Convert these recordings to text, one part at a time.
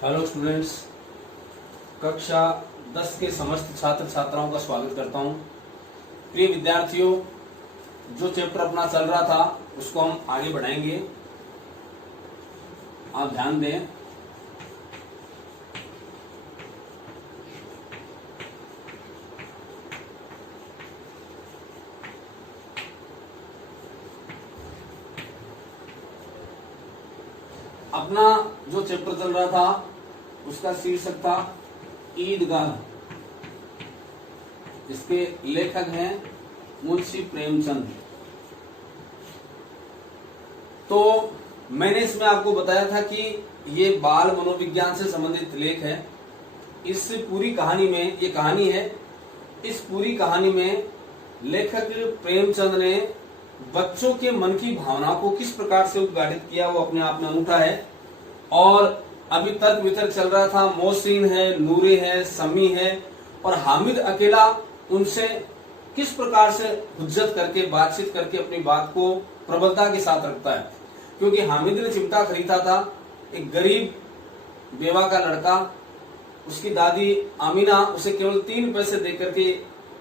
Hello students, कक्षा 10 के समस्त छात्र छात्राओं का स्वागत करता हूं। प्रिय विद्यार्थियों, जो चैप्टर अपना चल रहा था उसको हम आगे बढ़ाएंगे। आप ध्यान दें। अपना जो चैप्टर चल रहा था उसका शीर्षक था ईदगाह। इसके लेखक हैं मुंशी प्रेमचंद। तो मैंने इसमें आपको बताया था कि ये बाल मनोविज्ञान से संबंधित लेख है। इस पूरी कहानी में, ये कहानी है, इस पूरी कहानी में लेखक प्रेमचंद ने बच्चों के मन की भावना को किस प्रकार से उद्घाटित किया वो अपने आप में अनूठा है। और अभी तर्क वितर्क चल रहा था, मोहसिन है, नूरे है, समी है और हामिद अकेला उनसे किस प्रकार से हुज्जत करके, बातचीत करके अपनी बात को प्रबलता के साथ रखता है। क्योंकि हामिद ने चिमटा खरीदा था, एक गरीब बेवा का लड़का, उसकी दादी आमीना उसे केवल 3 पैसे देकर के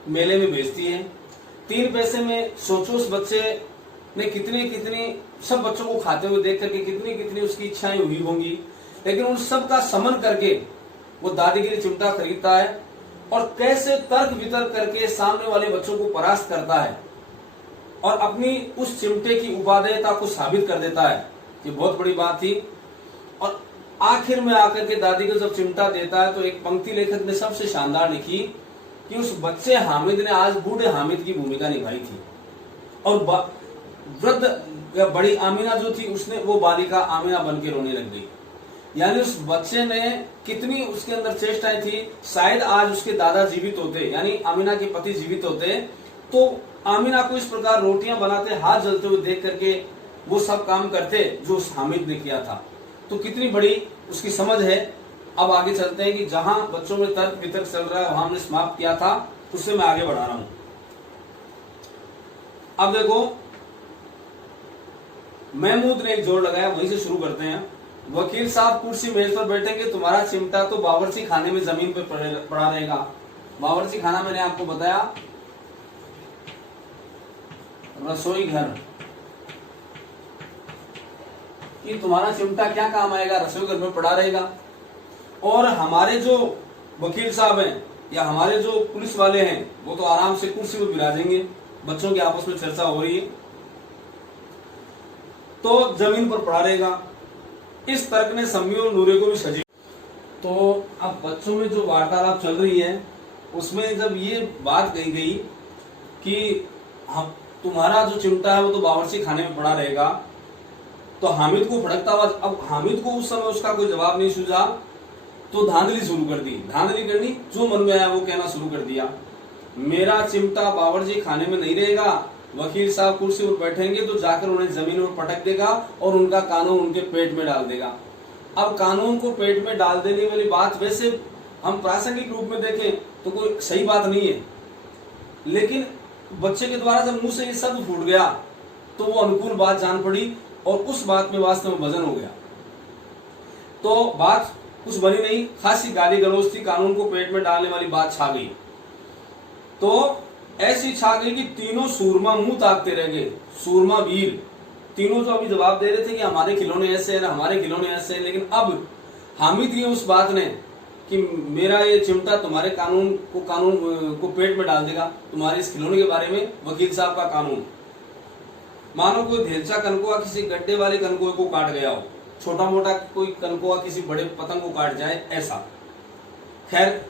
मेले में भेजती है। 3 पैसे में सोचो उस बच्चे ने कितनी सब बच्चों को खाते हुए देख करके कितनी उसकी इच्छाएं हुई होंगी, लेकिन उन सब का समन करके वो दादी के लिए चिमटा खरीदता है और कैसे तर्क वितर्क करके सामने वाले बच्चों को परास्त करता है और अपनी उस चिमटे की उपादेयता को साबित कर देता है। ये बहुत बड़ी बात थी। और आखिर में आकर के दादी को जब चिमटा देता है तो एक पंक्ति लेखक ने सबसे शानदार लिखी कि उस बच्चे हामिद ने आज बूढ़े हामिद की भूमिका निभाई थी और वृद्ध या बड़ी आमीना जो थी उसने वो बालिका आमीना बन के रोने लग गई। यानी उस बच्चे ने कितनी उसके अंदर चेष्टाएं थी। शायद आज उसके दादा जीवित होते, यानी आमीना के पति जीवित होते, तो आमीना को इस प्रकार रोटियां बनाते, हाथ जलते हुए देख करके वो सब काम करते जो उस हामिद ने किया था। तो कितनी बड़ी उसकी समझ है। अब आगे चलते हैं कि जहां बच्चों में तर्क वितर्क चल रहा है वहां हमने समाप्त किया था, उससे मैं आगे बढ़ा रहा हूं। अब देखो, महमूद ने एक जोड़ लगाया, वहीं से शुरू करते हैं। वकील साहब कुर्सी मेज पर बैठेंगे, तुम्हारा चिमटा तो बावर्ची खाने में जमीन पर पड़ा रहेगा। बावर्ची खाना मैंने आपको बताया रसोई घर, कि तुम्हारा चिमटा क्या काम आएगा, रसोई घर में पड़ा रहेगा। और हमारे जो वकील साहब हैं या हमारे जो पुलिस वाले हैं वो तो आराम से कुर्सी पर बिराजेंगे, बच्चों की आपस में चर्चा हो रही है तो जमीन पर पड़ा रहेगा। इस तर्क ने सम्मी और नूरे को भी सजी। तो अब बच्चों में जो वार्तालाप चल रही है उसमें जब ये बात कही गई कि हम तुम्हारा जो चिमटा है वो तो बावर्ची खाने में पड़ा रहेगा, तो हामिद को भड़कता हुआ, अब हामिद को उस समय उसका कोई जवाब नहीं सूझा तो धांधली शुरू कर दी। धांधली करनी, जो मन में आया वो कहना शुरू कर दिया। मेरा चिमटा बावर्ची खाने में नहीं रहेगा, वकील साहब कुर्सी पर बैठेंगे तो जाकर उन्हें जमीन पर पटक देगा और उनका कानून उनके पेट में डाल देगा। अब कानून को पेट में डाल देने वाली बात वैसे हम प्रासंगिक रूप में देखें तो कोई सही बात नहीं है, लेकिन बच्चे के द्वारा जब मुंह से ये शब्द फूट गया तो वो अनुकूल बात जान पड़ी और उस बात में वास्तव में वजन हो गया। तो बात कुछ बनी नहीं, खासी गाली गलौज थी, कानून को पेट में डालने वाली बात छा गई। तो ऐसी छा गई कि तीनों सूरमा मुंह ताकते रह गए। सूरमा वीर तीनों जो अभी जवाब दे रहे थे कि हमारे खिलौने ऐसे हैं, हमारे खिलौने ऐसे हैं, लेकिन अब हामिद ये उस बात ने कि मेरा ये चिमटा तुम्हारे कानून को पेट में डाल देगा, तुम्हारे इस खिलौने के बारे में वकील साहब का कानून। मानो कोई धेलचा कनकुआ किसी गड्ढे वाले कनकुए को काट गया हो, छोटा मोटा कोई कनकुआ किसी बड़े पतंग को काट जाए, ऐसा। खैर,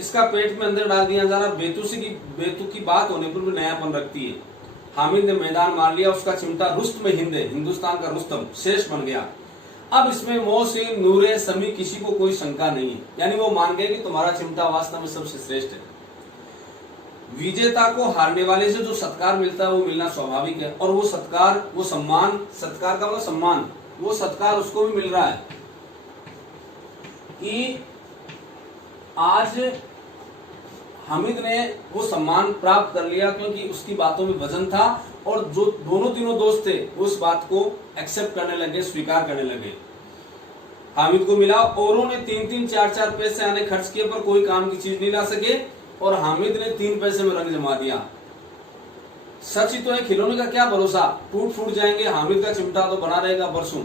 इसका पेट में अंदर डाल दिया जा रहा। बेतु की बात होने पर भी नयापन रखती है। हामिद ने मैदान मार लिया, उसका चिमटा रुस्तम हिंद है, हिंदुस्तान का रुस्तम श्रेष्ठ बन गया। अब इसमें मोहसिन, नूरे, समी किसी को कोई शंका नहीं है, यानी वो मान गए कि तुम्हारा चिमटा वास्तव में सबसे श्रेष्ठ है। विजेता को हारने वाले से जो सत्कार मिलता है वो मिलना स्वाभाविक है, और वो सत्कार, वो सम्मान, सत्कार का मतलब सम्मान, वो सत्कार उसको भी मिल रहा है कि आज हामिद ने वो सम्मान प्राप्त कर लिया क्योंकि उसकी बातों में वजन था और जो दोनों तीनों दोस्त थे वो उस बात को एक्सेप्ट करने लगे, स्वीकार करने लगे। हामिद को मिला। औरों ने 3-3, 4-4 पैसे आने खर्च किए पर कोई काम की चीज नहीं ला सके और हामिद ने 3 पैसे में रंग जमा दिया। सच ही तो है, खिलौने का क्या भरोसा, टूट फूट जाएंगे। हामिद का चिमटा तो बना रहेगा बरसों।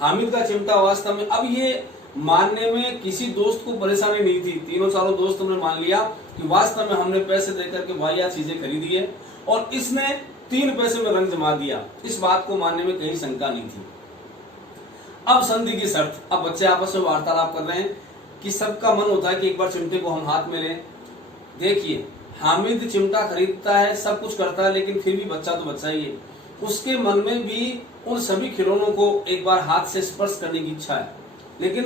हामिद का चिमटा वास्तव में, अब ये मानने में किसी दोस्त को परेशानी नहीं थी। तीनों चारों दोस्तों ने मान लिया कि वास्तव में हमने पैसे देकर के वाहियात चीजें खरीदी है और इसने 3 पैसे में रंग जमा दिया। इस बात को मानने में कहीं शंका नहीं थी। अब संधि की शर्त, अब बच्चे आपस में वार्तालाप कर रहे हैं कि सबका मन होता है कि एक बार चिमटे को हम हाथ में लें। देखिए, हामिद चिमटा खरीदता है, सब कुछ करता है, लेकिन फिर भी बच्चा तो बच्चा ही है। उसके मन में भी उन सभी खिलौनों को एक बार हाथ से स्पर्श करने की इच्छा है, लेकिन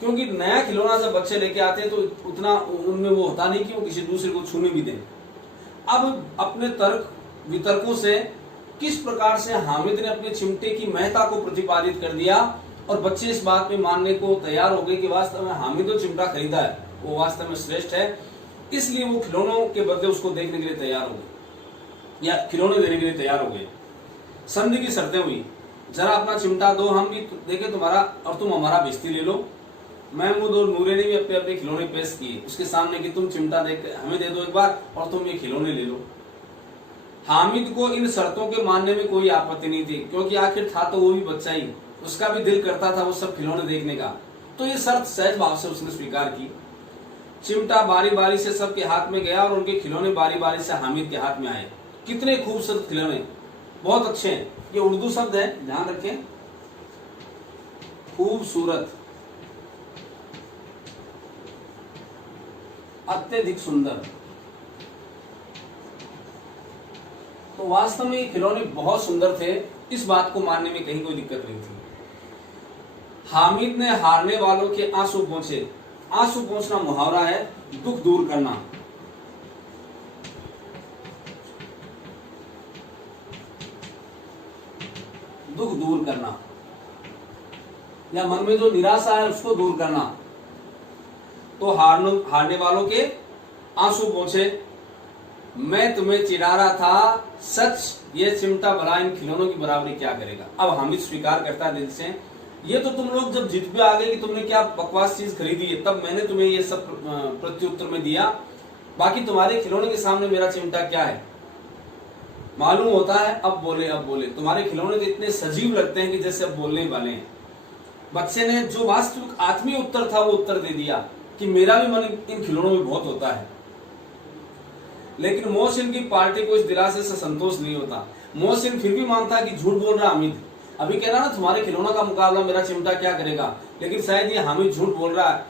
क्योंकि नया खिलौना जब बच्चे लेके आते हैं तो उतना उनमें वो होता नहीं कि वो किसी दूसरे को छूने भी दें। अब अपने तर्क वितर्कों से किस प्रकार से हामिद ने अपने चिमटे की महत्ता को प्रतिपादित कर दिया और बच्चे इस बात में मानने को तैयार हो गए कि वास्तव में हामिद जो चिमटा खरीदा है वो वास्तव में श्रेष्ठ है, इसलिए वो खिलौनों के बदले उसको देखने के लिए तैयार हो गए या खिलौने देने के लिए तैयार हो गए। संधि की शर्तें हुई, जरा अपना चिमटा दो, हम भी देखे तुम्हारा और तुम हमारा बेइज्जती ले लो। महमूद और नूरे ने भी अपने अपने खिलौने पेश किए उसके सामने कि तुम चिमटा देख हमें दे दो एक बार और तुम ये खिलौने ले लो। हामिद को इन शर्तों के मानने में कोई आपत्ति नहीं थी, क्योंकि आखिर था तो वो भी बच्चा ही, उसका भी दिल करता था वो सब खिलौने देखने का। तो ये शर्त सहज भाव से उसने स्वीकार की। चिमटा बारी बारी से सबके हाथ में गया और उनके खिलौने बारी बारी से हामिद के हाथ में आए। कितने खूबसूरत खिलौने, बहुत अच्छे हैं। ये उर्दू शब्द है, ध्यान रखें, खूबसूरत, अत्यधिक सुंदर। तो वास्तव में ये खिलौने बहुत सुंदर थे, इस बात को मानने में कहीं कोई दिक्कत नहीं थी। हामिद ने हारने वालों के आंसू पोंछे। आंसू पोंछना मुहावरा है, दुख दूर करना। दुख दूर करना या मन में जो निराशा है उसको दूर करना। तो हारने वालों के आंसू पोंछे। मैं तुम्हें चिढ़ा रहा था, सच ये चिमटा भला इन खिलौनों की बराबरी क्या करेगा। अब हामिद स्वीकार करता है दिल से, ये तो तुम लोग जब जिद पे आ गए कि तुमने क्या बकवास चीज खरीदी है, तब मैंने तुम्हें ये सब प्रत्युत्तर में दिया। बाकी तुम्हारे खिलौने के सामने मेरा चिमटा क्या है, मालूम होता है। अब बोले तुम्हारे खिलौने तो इतने सजीव लगते हैं कि जैसे अब बोलने वाले हैं। बच्चे ने जो वास्तविक आत्मीय उत्तर था वो उत्तर दे दिया कि मेरा भी मन इन खिलौनों में बहुत होता है। लेकिन मोहसिन की पार्टी को इस दिलासे से संतोष नहीं होता। मोहसिन फिर भी मानता कि झूठ बोल रहा हामिद। अभी कह रहा ना तुम्हारे खिलौनों का मुकाबला मेरा चिमटा क्या करेगा, लेकिन शायद ये हामिद झूठ बोल रहा है।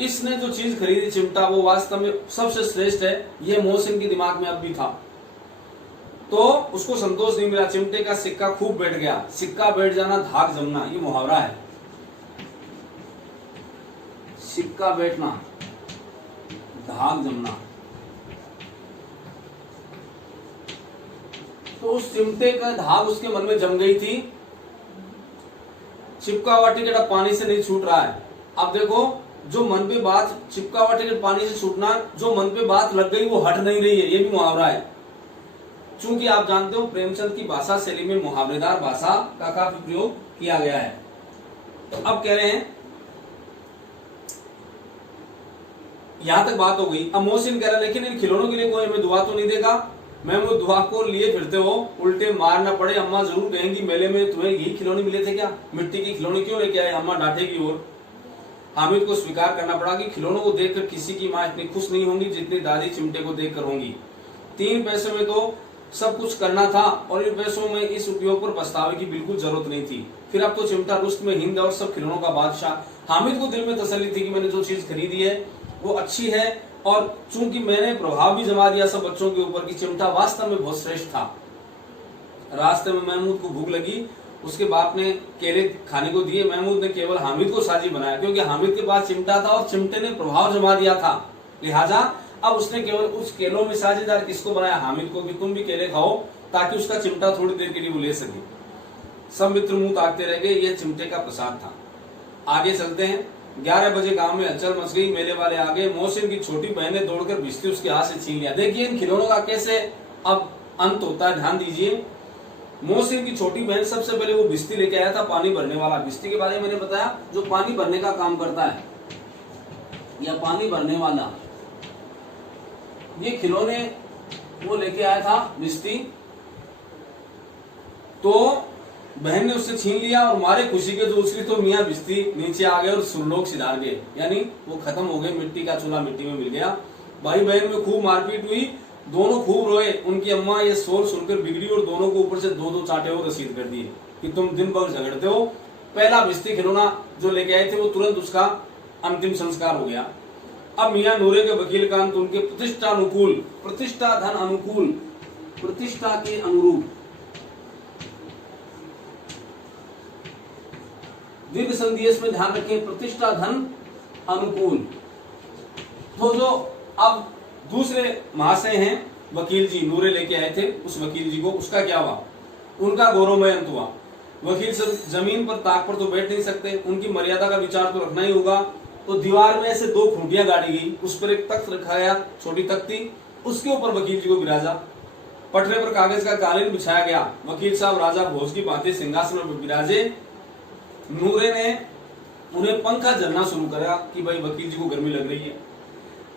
इसने जो चीज खरीदी चिमटा वो वास्तव में सबसे श्रेष्ठ है, ये मोहसिन के दिमाग में अब भी था। तो उसको संतोष नहीं मिला, चिमटे का सिक्का खूब बैठ गया। सिक्का बैठ जाना, धाक जमना, ये मुहावरा है। सिक्का बैठना, धाक जमना। तो उस चिमटे का धाग उसके मन में जम गई थी। चिपका हुआ टिकट अब पानी से नहीं छूट रहा है। अब देखो, जो मन पे बात, चिपका हुआ टिकट पानी से छूटना, जो मन पे बात लग गई वो हट नहीं रही है, ये भी मुहावरा है। चूंकि आप जानते हो प्रेमचंद की भाषा शैली में मुहावरेदार भाषा का काफी प्रयोग किया गया है। तो अब कह रहे हैं, यहां तक बात हो गई। अब मोहसिन कह रहा है लेकिन इन खिलौनों के लिए कोई हमें दुआ तो नहीं देगा। मैं वो दुआ को लिए फिरते हो, उल्टे मार ना पड़े। अम्मा जरूर कहेंगी मेले में तुम्हें यही खिलौने मिले थे क्या, मिट्टी की खिलौने क्यों लेके आए, अम्मा डांटेगी। और हामिद को स्वीकार करना पड़ा कि खिलौनों को देखकर किसी की माँ इतनी खुश नहीं होंगी जितनी दादी चिमटे को देखकर होंगी। 3 पैसों में तो सब कुछ करना था और इन पैसों में इस उपयोग पर पछतावे की बिल्कुल जरूरत नहीं थी। फिर अब तो चिमटा रुस्त में हिंद और सब खिलौनों का बादशाह। हामिद को दिल में तसल्ली थी कि मैंने जो चीज खरीदी है वो अच्छी है और चूंकि मैंने प्रभाव भी जमा दिया सब बच्चों के ऊपर कि चिमटा वास्तव में बहुत श्रेष्ठ था। रास्ते में महमूद को भूख लगी, उसके बाप ने केले खाने को दिए। महमूद ने केवल हामिद को साजी बनाया क्योंकि हामिद के पास चिमटा था और चिमटे ने प्रभाव जमा दिया था। लिहाजा अब उसने केवल उस केलों में साझेदार किसको बनाया, हामिद को, कि तुम भी केले खाओ ताकि उसका चिमटा थोड़ी देर के लिए वो ले सके। सब मित्र मुंह ताकते रह गए, यह चिमटे का प्रसाद था। आगे चलते हैं। 11 बजे गांव में हलचल मच गई। मेले वाले आ गए। मोहसिन की छोटी बहन ने दौड़कर भिश्ती उसके हाथ से छीन लिया। देखिए इन खिलौनों का कैसे अब अंत होता है, ध्यान दीजिए। मोहसिन की छोटी बहन सबसे पहले वो बिस्ती लेके आया था, पानी भरने वाला। बिस्ती के बारे में मैंने बताया, जो पानी भरने का काम करता है या पानी भरने वाला, ये खिलौने वो लेके आया था बिस्ती। तो बहन ने उससे छीन लिया और मारे खुशी के जो उसकी तो मियाँ बिस्ती नीचे आ गए और सुरलोक सिधार गए, यानी वो खत्म हो गए। मिट्टी का चूल्हा मिट्टी में मिल गया। भाई बहन में खूब मारपीट हुई, दोनों खूब रोए। उनकी अम्मा ये शोर सुनकर बिगड़ी और दोनों को ऊपर से 2-2 चाटे और रसीद कर दिए कि तुम दिन भर झगड़ते हो। पहला बिस्ती खिलौना जो लेके आए थे वो तुरंत उसका अंतिम संस्कार हो गया। अब मियाँ नूरे के वकील का अंत उनके प्रतिष्ठा अनुकूल, प्रतिष्ठा धन अनुकूल, प्रतिष्ठा के अनुरूप, दीर्घ संधि इसमें ध्यान रखें, प्रतिष्ठा धन अनुकूल। तो जो अब दूसरे महाशय हैं वकील जी, नूरे लेके आए थे उस वकील जी को, उसका क्या हुआ? उनका गौरवमय अंत हुआ। वकील सब जमीन पर ताक पर तो बैठ नहीं सकते, उनकी मर्यादा का विचार तो रखना ही होगा। तो दीवार में ऐसे 2 खूंटियां गाड़ी गई, उस पर एक तख्त रखा गया, छोटी तख्ती, उसके ऊपर वकील जी को गिराजा। पटरे पर कागज का कालीन बिछाया गया। वकील साहब राजा भोज की भांति सिंहासन पर विराजे। नूरे ने उन्हें पंखा झलना शुरू करा कि भाई वकील जी को गर्मी लग रही है।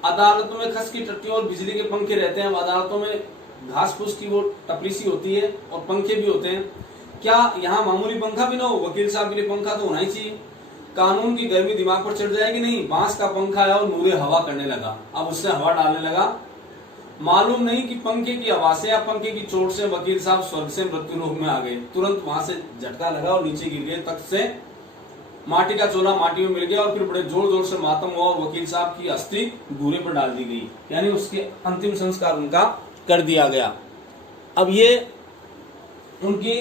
अदालतों में खस की टट्टियों और बिजली के पंखे रहते हैं। अदालतों में घास फूस की वो टपली सी होती है और पंखे भी होते हैं। क्या यहाँ मामूली पंखा भी ना हो? वकील साहब के लिए पंखा तो होना ही चाहिए। कानून की गर्मी दिमाग पर चढ़ जाएगी नहीं। बांस का पंखा आया और नूरे हवा करने लगा। अब उससे हवा डालने लगा। मालूम नहीं कि पंखे की हवा से या पंखे की चोट से वकील साहब स्वर्ग से मृत्यु लोक में आ गए। तुरंत वहां से झटका लगा और नीचे गिर गए तख्त से। माटी का चोला माटी में मिल गया और फिर बड़े जोर जोर से मातम हुआ और वकील साहब की अस्थि घूरे पर डाल दी गई, यानी उसके अंतिम संस्कार उनका कर दिया गया। अब ये उनकी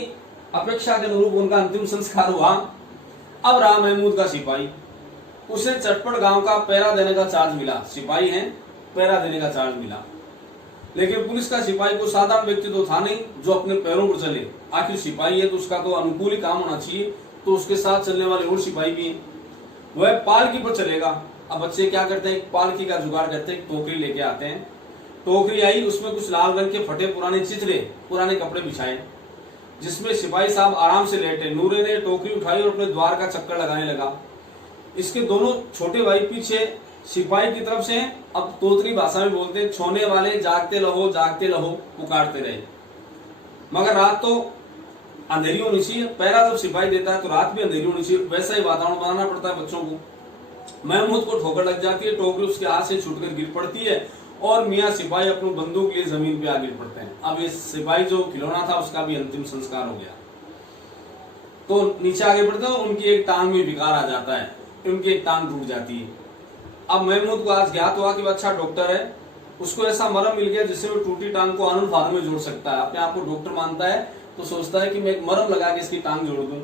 अपेक्षा के अनुरूप उनका अंतिम संस्कार हुआ। अब रहा महमूद का सिपाही। उसे चटपट गांव का पहरा देने का चार्ज मिला। सिपाही है, पहरा देने का चार्ज मिला। लेकिन पुलिस का सिपाही को साधारण व्यक्ति तो था नहीं जो अपने पैरों पर चले। आखिर सिपाही है तो उसका तो अनुकूल ही काम होना चाहिए। तो उसके साथ चलने वाले और सिपाही भी हैं। वह पालकी पर चलेगा। अब बच्चे क्या करते हैं, पालकी का जुगाड़ करते हैं, टोकरी लेके आते हैं। टोकरी आई, उसमें कुछ लाल रंग के फटे पुराने चिथड़े, पुराने कपड़े बिछाए, जिसमें सिपाही साहब आराम से लेटे। नूरे ने टोकरी उठाई और अपने द्वार का चक्कर लगाने लगा। इसके दोनों छोटे भाई पीछे सिपाही की तरफ से, अब तोतरी भाषा में बोलते हैं, छोने वाले जागते रहो पुकारते रहे। मगर रात तो अंधेरी होनी चाहिए। पहरा जब सिपाही देता है तो रात भी अंधेरी होनी चाहिए। वैसा ही वातावरण बनाना पड़ता है बच्चों को। महमूद को ठोकर लग जाती है, टोकरी उसके हाथ से छूटकर गिर पड़ती है और मियाँ सिपाही अपनी बंदूक लिए जमीन पे आ गिर पड़ते हैं। अब ये सिपाही जो खिलौना था उसका भी अंतिम संस्कार हो गया। तो नीचे आगे बढ़ते हैं, उनकी एक टांग में विकार आ जाता है, उनकी एक टांग टूट जाती है। अब महमूद को आज ज्ञात हुआ कि अच्छा डॉक्टर है, उसको ऐसा मरहम मिल गया जिससे वो टूटी टांग को आनंद फानंद में जोड़ सकता है। अपने आप को डॉक्टर मानता है तो सोचता है कि मैं एक मरहम लगा के इसकी टांग जोड़ दूं।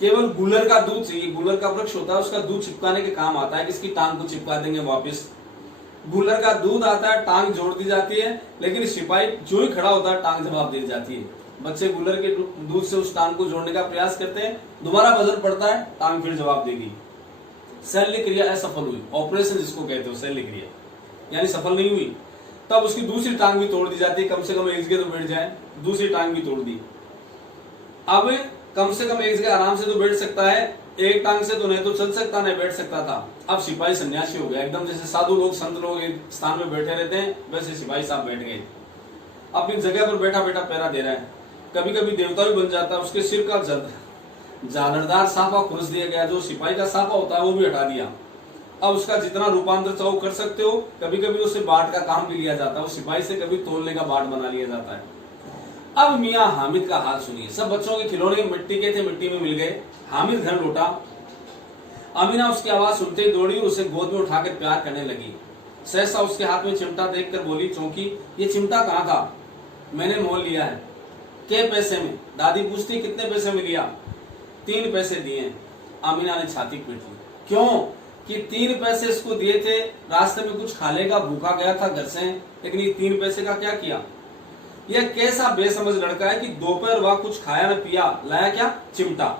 केवल गुलर का दूध चाहिए, गुलर का वृक्ष होता है, उसका दूध चिपकाने के काम आता है कि इसकी टांग को चिपका देंगे वापस। गुलर का दूध आता है, टांग जोड़ दी जाती है, लेकिन सिपाही जो ही खड़ा होता है टांग जवाब दे जाती है। बच्चे गुलर के दूध से उस टांग को जोड़ने का प्रयास करते हैं, दोबारा बजर पड़ता है, टांग फिर जवाब देगी। शल्य क्रिया असफल हुई, ऑपरेशन जिसको कहते हो शल्य क्रिया, यानी सफल नहीं हुई। तब उसकी दूसरी टांग भी तोड़ दी जाती है, कम से कम एक जगह तो बैठ जाए। दूसरी टांग भी तोड़ दी। अब कम से कम एक जगह आराम से तो बैठ सकता है, एक टांग से तो नहीं तो चल सकता, नहीं बैठ सकता था। अब सिपाही सन्यासी हो गया, एकदम जैसे साधु लोग संत लोग एक स्थान में बैठे रहते हैं वैसे सिपाही साहब बैठ गए। अपनी जगह पर बैठा बैठा पहरा दे रहा है। कभी कभी देवता भी बन जाता है। उसके सिर का झालरदार साफा खुरस दिया गया, जो सिपाही का साफा होता है वो भी हटा दिया। अब उसका जितना रूपांतर चाहो कर सकते हो। कभी कभी उसे बाट का काम भी लिया जाता है, वो सिपाही से कभी तोलने का बाट बना लिया जाता है। अब मियाँ हामिद का हाल सुनिए। सब बच्चों के खिलौने मिट्टी के थे, मिट्टी में मिल गए। हामिद घर लौटा। अमीना उसकी आवाज सुनते ही दौड़ी और उसे गोद में उठाकर प्यार करने लगी। सहसा उसके हाथ में चिमटा देखकर बोली, चौंकी, ये चिमटा कहाँ था? मैंने मोल लिया है। के पैसे में? दादी पूछती, कितने पैसे में लिया? 3 पैसे दिए। अमीना ने छाती पीट ली। क्यों? कि 3 पैसे इसको दिए थे, रास्ते में कुछ खा लेगा, भूखा गया था घर से, लेकिन ये 3 पैसे का क्या किया? यह कैसा बेसमझ लड़का है कि दोपहर वह कुछ खाया न पिया, लाया क्या? चिमटा।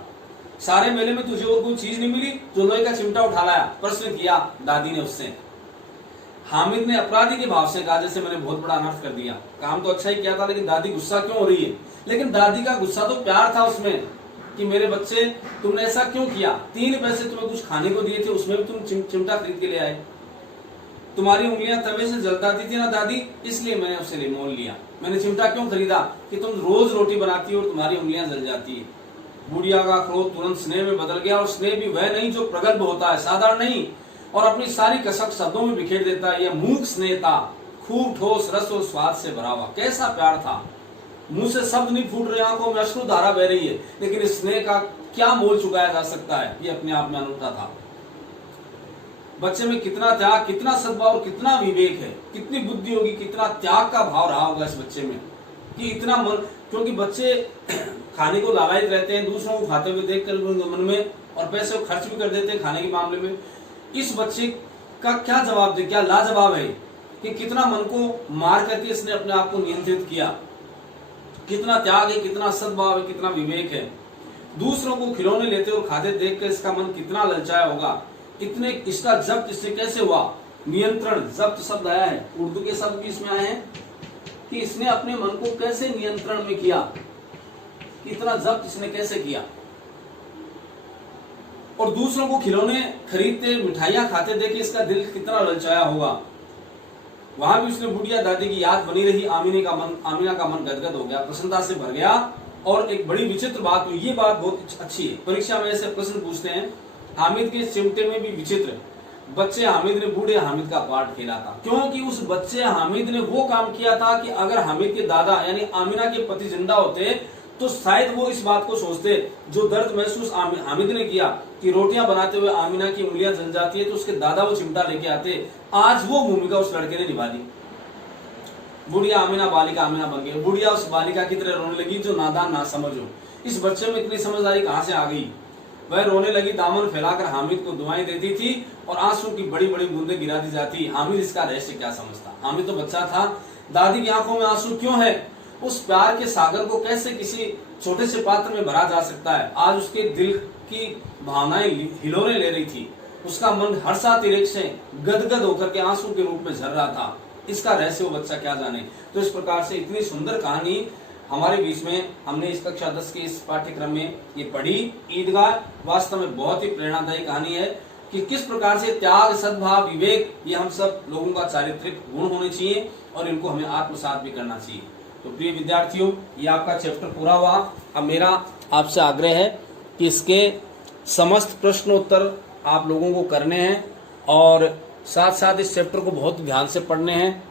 सारे मेले में तुझे और कोई चीज नहीं मिली जो लोहे का चिमटा उठा लाया? प्रश्न किया दादी ने उससे। हामिद ने अपराधी के भाव से कहा, जैसे मैंने बहुत बड़ा अनर्थ कर दिया, काम तो अच्छा ही किया था, लेकिन दादी गुस्सा क्यों हो रही है? लेकिन दादी का गुस्सा तो प्यार था उसमें कि मेरे बच्चे तुमने ऐसा क्यों किया, 3 पैसे तुम्हें कुछ खाने को दिए थे, उसमें भी तुम चिमटा खरीद के ले आए, तुम्हारी उंगलियां तवे से जलती थी ना दादी, इसलिए मैंने उसे मोल लिया। मैंने चिमटा क्यों खरीदा? कि तुम रोज रोटी बनाती हो और तुम्हारी उंगलियां जल जाती है। बुढ़िया का क्रोध तुरंत स्नेह में बदल गया, और स्नेह भी वह नहीं जो प्रगल्भ होता है, साधारण नहीं, और अपनी सारी कसक शब्दों में बिखेर देता है। यह मूक स्नेह था, खूब ठोस रस और स्वाद से भरा हुआ। कैसा प्यार था, मुंह से शब्द नहीं फूट रहे, आंखों में अश्रु धारा बह रही है, लेकिन इस स्नेह का क्या मोल चुकाया जा सकता है? ये अपने आप में अनूठा था। बच्चे में कितना त्याग, कितना सद्भाव और कितना विवेक है, कितनी बुद्धि होगी, कितना त्याग का भाव रहा होगा इस बच्चे में कि इतना मन, क्योंकि बच्चे खाने को लालायित रहते हैं, दूसरों को खाते हुए देख कर मन में, और पैसे खर्च भी कर देते हैं खाने के मामले में। इस बच्चे का क्या जवाब दे, क्या लाजवाब है कि कितना मन को मार करके इसने अपने आप को नियंत्रित किया, कितना त्याग है, कितना सद्भाव है, कितना विवेक है। दूसरों को खिलौने लेते और खाते देख कर इसका मन कितना ललचाया होगा। इतने इसका जब्त इससे कैसे हुआ? नियंत्रण, जब्त शब्द आया है, उर्दू के शब्द भी इसमें आए हैं कि इसने अपने मन को कैसे नियंत्रण में किया, इतना जब्त इसने कैसे किया। और दूसरों को खिलौने खरीदते, मिठाइयां खाते देखे इसका दिल कितना ललचाया होगा। वहां भी उसने बुढ़िया दादी की याद बनी रही। आमीना का मन गदगद हो गया, प्रसन्नता से भर गया। और एक बड़ी विचित्र बात हुई, ये बात बहुत अच्छी है, परीक्षा में ऐसे प्रश्न पूछते हैं। हामिद के चिमटे में भी विचित्र, बच्चे हामिद ने बूढ़े हामिद का पार्ट खेला था, क्योंकि उस बच्चे हामिद ने वो काम किया था कि अगर हामिद के दादा यानी आमीना के पति जिंदा होते तो शायद वो इस बात को सोचते, जो दर्द महसूस हामिद ने किया कि रोटियां बनाते हुए आमीना की उंगलियां जल जाती है, तो उसके दादा वो चिमटा लेके आते। आज वो भूमिका उस लड़के ने निभा दी। बुढ़िया आमीना बालिका आमीना बन गई। बुढ़िया उस बालिका की तरह रोने लगी जो नादान ना समझ हो। इस बच्चे में इतनी समझदारी कहां से आ गई? वह रोने लगी, दामन फैलाकर हामिद को दुआएं देती थी और आंसू की बड़ी बड़ी बूंदें गिरा दी जाती। हामिद इसका रहस्य क्या समझता? हामिद तो बच्चा था। दादी की आंखों में आंसू क्यों है? उस प्यार के सागर को कैसे किसी छोटे से पात्र में भरा जा सकता है? आज उसके दिल की भावनाएं हिलोरे ले रही थी, उसका मन हर्षातिरेक से गदगद होकर के आंसू के रूप में झर रहा था। इसका रहस्य वो बच्चा क्या जाने। तो इस प्रकार से इतनी सुंदर कहानी हमारे बीच में हमने इस कक्षा 10 के इस पाठ्यक्रम में ये पढ़ी। ईदगाह वास्तव में बहुत ही प्रेरणादायी कहानी है कि किस प्रकार से त्याग, सद्भाव, विवेक, ये हम सब लोगों का चारित्रिक गुण होने चाहिए और इनको हमें आत्मसात भी करना चाहिए। तो प्रिय विद्यार्थियों, ये आपका चैप्टर पूरा हुआ। अब मेरा आपसे आग्रह है कि इसके समस्त प्रश्नोत्तर आप लोगों को करने हैं और साथ साथ इस चैप्टर को बहुत ध्यान से पढ़ने हैं।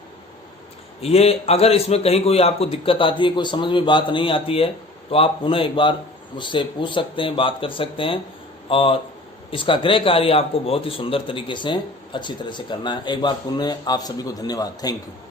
ये अगर इसमें कहीं कोई आपको दिक्कत आती है, कोई समझ में बात नहीं आती है, तो आप पुनः एक बार मुझसे पूछ सकते हैं, बात कर सकते हैं। और इसका गृह कार्य आपको बहुत ही सुंदर तरीके से अच्छी तरह से करना है। एक बार पुनः आप सभी को धन्यवाद। Thank you.